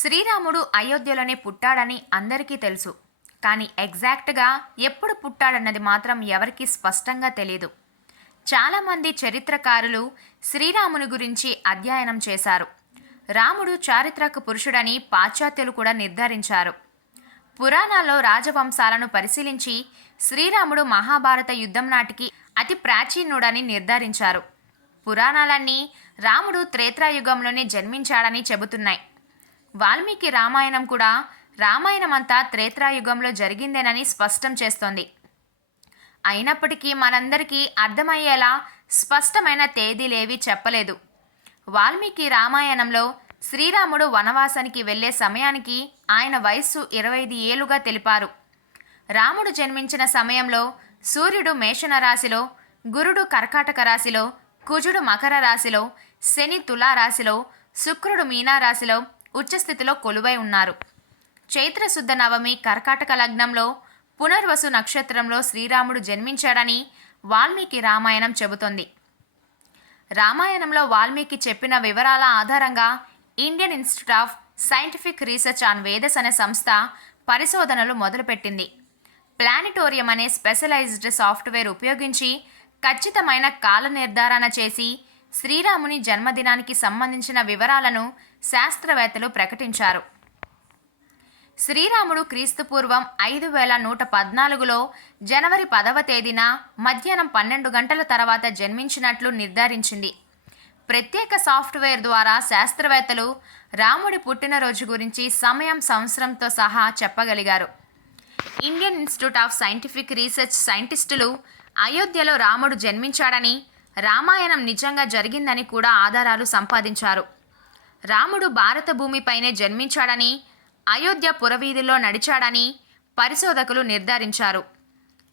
శ్రీరాముడు అయోధ్యలోనే పుట్టాడని అందరికీ తెలుసు. కానీ ఎగ్జాక్ట్గా ఎప్పుడు పుట్టాడన్నది మాత్రం ఎవరికీ స్పష్టంగా తెలియదు చాలామంది చరిత్రకారులు శ్రీరాముని గురించి అధ్యయనం చేశారు. రాముడు చారిత్రక పురుషుడని పాశ్చాత్యులు కూడా నిర్ధారించారు. పురాణాల్లో రాజవంశాలను పరిశీలించి శ్రీరాముడు మహాభారత యుద్ధం నాటికి అతి ప్రాచీనుడని నిర్ధారించారు. పురాణాలన్నీ రాముడు త్రేత్రాయుగంలోనే జన్మించాడని చెబుతున్నాయి. వాల్మీకి రామాయణం కూడా రామాయణమంతా త్రేత్రాయుగంలో జరిగిందేనని స్పష్టం చేస్తోంది. అయినప్పటికీ మనందరికీ అర్థమయ్యేలా స్పష్టమైన తేదీలేవి చెప్పలేదు. వాల్మీకి రామాయణంలో శ్రీరాముడు వనవాసానికి వెళ్ళే సమయానికి ఆయన వయస్సు ఇరవై ఐదు ఏళ్ళుగా తెలిపారు. రాముడు జన్మించిన సమయంలో సూర్యుడు మేషన రాశిలో గురుడు కర్కాటక రాశిలో కుజుడు మకర రాశిలో శని తులా రాశిలో శుక్రుడు మీనా రాశిలో ఉచ్చస్థితిలో కొలువై ఉన్నారు. చైత్ర శుద్ధ నవమి కర్కాటక లగ్నంలో పునర్వసు నక్షత్రంలో శ్రీరాముడు జన్మించాడని వాల్మీకి రామాయణం చెబుతోంది. రామాయణంలో వాల్మీకి చెప్పిన వివరాల ఆధారంగా Indian institute of scientific research on Vedas అనే సంస్థ పరిశోధనలు మొదలుపెట్టింది. ప్లానిటోరియం అనే స్పెషలైజ్డ్ సాఫ్ట్వేర్ ఉపయోగించి ఖచ్చితమైన కాల నిర్ధారణ చేసి శ్రీరాముని జన్మదినానికి సంబంధించిన వివరాలను శాస్త్రవేత్తలు ప్రకటించారు. శ్రీరాముడు క్రీస్తుపూర్వం ఐదు వేల నూట పద్నాలుగులో జనవరి పదవ తేదీన మధ్యాహ్నం పన్నెండు గంటల తర్వాత జన్మించినట్లు నిర్ధారించింది. ప్రత్యేక సాఫ్ట్వేర్ ద్వారా శాస్త్రవేత్తలు రాముడి పుట్టినరోజు గురించి సమయం సంవత్సరంతో సహా చెప్పగలిగారు. Indian institute of scientific research సైంటిస్టులు అయోధ్యలో రాముడు జన్మించాడని రామాయణం నిజంగా జరిగిందని కూడా ఆధారాలు సంపాదించారు. రాముడు భారత భూమిపైనే జన్మించాడని అయోధ్య పురవీధిలో నడిచాడని పరిశోధకులు నిర్ధారించారు.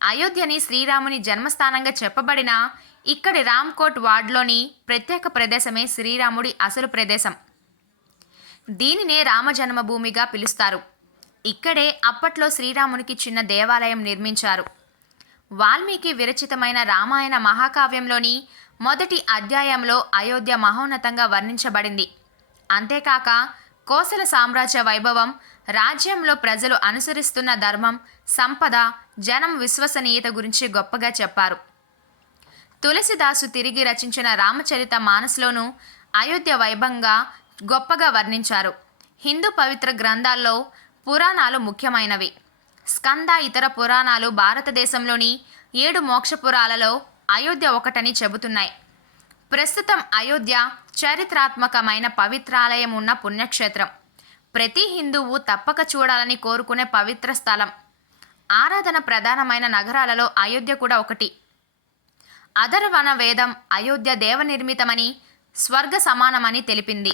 అయోధ్యని శ్రీరాముని జన్మస్థానంగా చెప్పబడిన ఇక్కడి రామ్కోట్ వార్డ్లోని ప్రత్యేక ప్రదేశమే శ్రీరాముడి అసలు ప్రదేశం. దీనినే రామజన్మభూమిగా పిలుస్తారు. ఇక్కడే అప్పట్లో శ్రీరామునికి చిన్న దేవాలయం నిర్మించారు. వాల్మీకి విరచితమైన రామాయణ మహాకావ్యంలోని మొదటి అధ్యాయంలో అయోధ్య మహోన్నతంగా వర్ణించబడింది. అంతేకాక కోసల సామ్రాజ్య వైభవం రాజ్యంలో ప్రజలు అనుసరిస్తున్న ధర్మం సంపద జనం విశ్వసనీయత గురించి గొప్పగా చెప్పారు. తులసిదాసు తిరిగి రచించిన రామచరిత మానస్లోనూ అయోధ్య వైభవంగా గొప్పగా వర్ణించారు. హిందూ పవిత్ర గ్రంథాల్లో పురాణాలు ముఖ్యమైనవి. స్కంద ఇతర పురాణాలు భారతదేశంలోని ఏడు మోక్షపురాలలో అయోధ్య ఒకటని చెబుతున్నాయి. ప్రస్తుతం అయోధ్య చరిత్రాత్మకమైన పవిత్రాలయం ఉన్న పుణ్యక్షేత్రం. ప్రతి హిందువు తప్పక చూడాలని కోరుకునే పవిత్ర స్థలం. ఆరాధన ప్రధానమైన నగరాలలో అయోధ్య కూడా ఒకటి. అధర్వణ వేదం అయోధ్య దేవనిర్మితమని స్వర్గ సమానమని తెలిపింది.